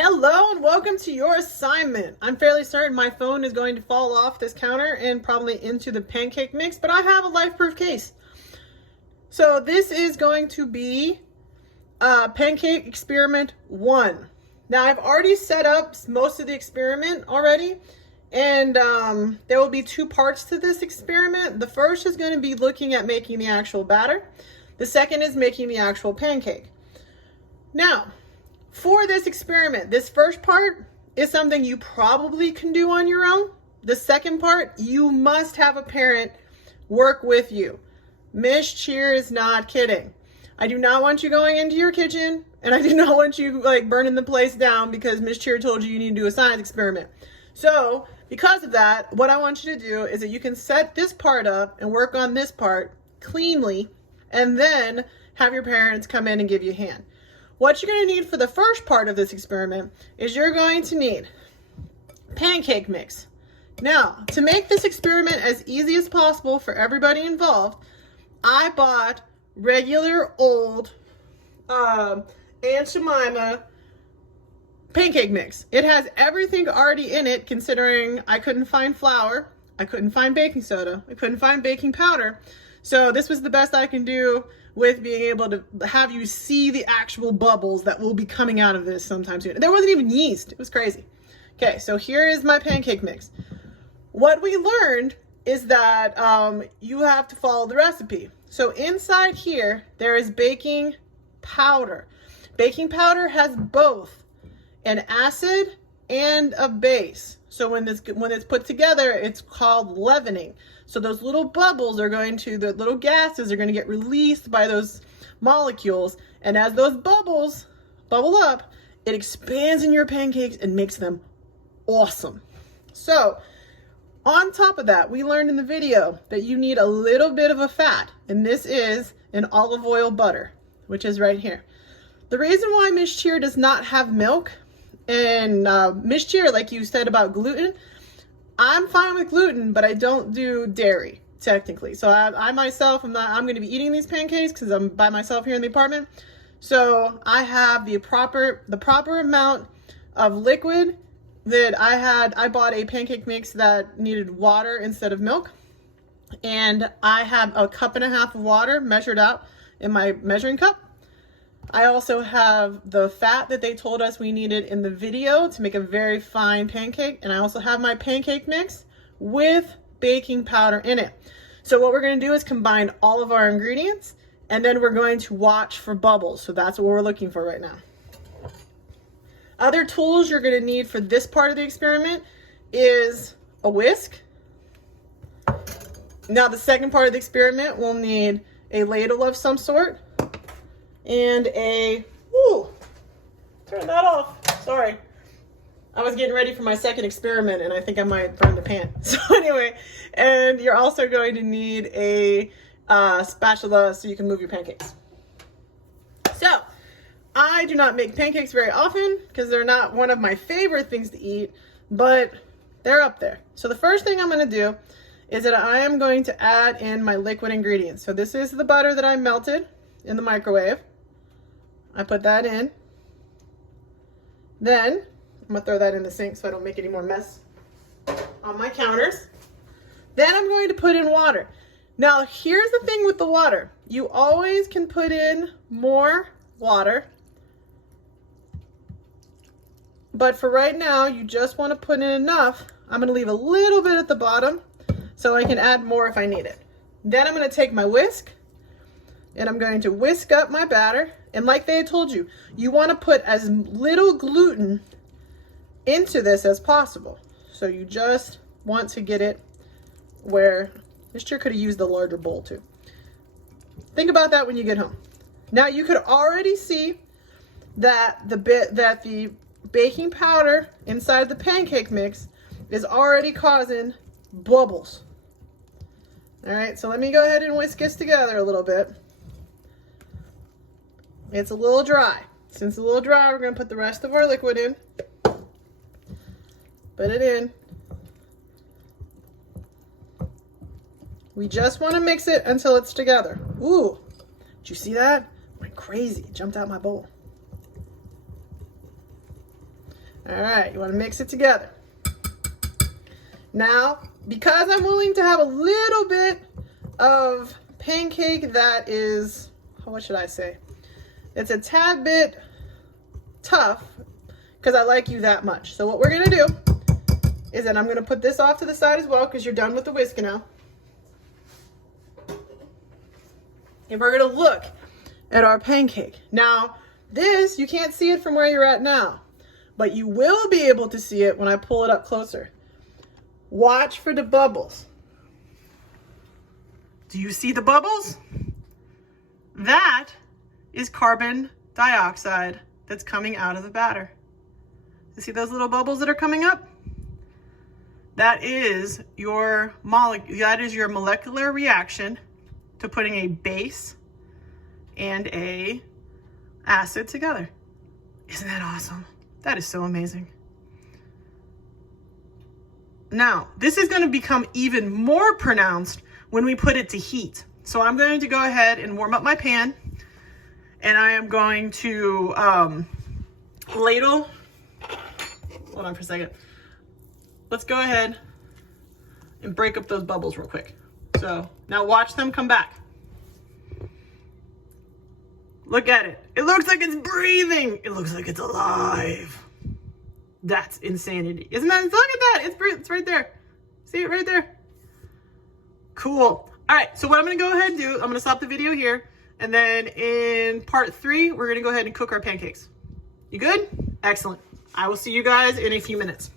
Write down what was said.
Hello and welcome to your assignment. I'm fairly certain my phone is going to fall off this counter and probably into the pancake mix, but I have a life-proof case. So this is going to be pancake experiment 1. Now I've already set up most of the experiment already, and there will be 2 parts to this experiment. The first is going to be looking at making the actual batter. The second is making the actual pancake. Now, for this experiment, this first part is something you probably can do on your own. The second part, you must have a parent work with you. Miss Cheer is not kidding. I do not want you going into your kitchen, and I do not want you burning the place down because Miss Cheer told you need to do a science experiment. So, because of that, what I want you to do is that you can set this part up and work on this part cleanly, and then have your parents come in and give you a hand. What you're going to need for the first part of this experiment is you're going to need pancake mix. Now, to make this experiment as easy as possible for everybody involved, I bought regular old Aunt Jemima pancake mix. It has everything already in it, considering I couldn't find flour, I couldn't find baking soda, I couldn't find baking powder. So this was the best I can do with being able to have you see the actual bubbles that will be coming out of this sometime soon. There wasn't even yeast. It was crazy. Okay, so here is my pancake mix. What we learned is that you have to follow the recipe. So inside here, there is baking powder. Baking powder has both an acid and a base. So when it's put together, it's called leavening. So those little bubbles the little gases are going to get released by those molecules. And as those bubbles bubble up, it expands in your pancakes and makes them awesome. So on top of that, we learned in the video that you need a little bit of a fat. And this is an olive oil butter, which is right here. The reason why Miss Cheer does not have milk, and Miss Cheer, like you said about gluten, I'm fine with gluten, but I don't do dairy, technically. So I myself, I'm going to be eating these pancakes because I'm by myself here in the apartment. So I have the proper amount of liquid that I bought a pancake mix that needed water instead of milk. And I have a 1.5 cups of water measured out in my measuring cup. I also have the fat that they told us we needed in the video to make a very fine pancake. And I also have my pancake mix with baking powder in it. So what we're going to do is combine all of our ingredients, and then we're going to watch for bubbles. So that's what we're looking for right now. Other tools you're going to need for this part of the experiment is a whisk. Now the second part of the experiment, we'll need a ladle of some sort. And turn that off. Sorry. I was getting ready for my second experiment and I think I might burn the pan. So anyway, and you're also going to need a spatula so you can move your pancakes. So I do not make pancakes very often because they're not one of my favorite things to eat, but they're up there. So the first thing I'm going to do is that I am going to add in my liquid ingredients. So this is the butter that I melted in the microwave. I put that in. Then I'm gonna throw that in the sink so I don't make any more mess on my counters. Then I'm going to put in water. Now here's the thing with the water. You always can put in more water. But for right now, you just want to put in enough. I'm gonna leave a little bit at the bottom so I can add more if I need it. Then I'm gonna take my whisk and I'm going to whisk up my batter. And like they had told you, you want to put as little gluten into this as possible. So you just want to get it where Miss Cheer could have used the larger bowl too. Think about that when you get home. Now you could already see that the baking powder inside the pancake mix is already causing bubbles. All right, so let me go ahead and whisk this together a little bit. It's a little dry. Since it's a little dry, we're going to put the rest of our liquid in. Put it in. We just want to mix it until it's together. Ooh, did you see that? It went crazy. It jumped out my bowl. All right, you want to mix it together. Now, because I'm willing to have a little bit of pancake that is, what should I say? It's a tad bit tough because I like you that much. So what we're gonna do is that I'm gonna put this off to the side as well because you're done with the whisk now. And we're gonna look at our pancake. Now, this, you can't see it from where you're at now, but you will be able to see it when I pull it up closer. Watch for the bubbles. Do you see the bubbles? That is carbon dioxide that's coming out of the batter. You see those little bubbles that are coming up? That is your molecular reaction to putting a base and a acid together. Isn't that awesome? That is so amazing. Now, this is going to become even more pronounced when we put it to heat. So I'm going to go ahead and warm up my pan, and I am going to ladle. Hold on for a second. Let's go ahead and break up those bubbles real quick. So now watch them come back. Look at it. It looks like it's breathing. It looks like it's alive. That's insanity. Isn't that? Look at that. It's right there. See it right there? Cool. All right. So what I'm going to go ahead and do, I'm going to stop the video here. And then in part 3, we're going to go ahead and cook our pancakes. You good? Excellent. I will see you guys in a few minutes.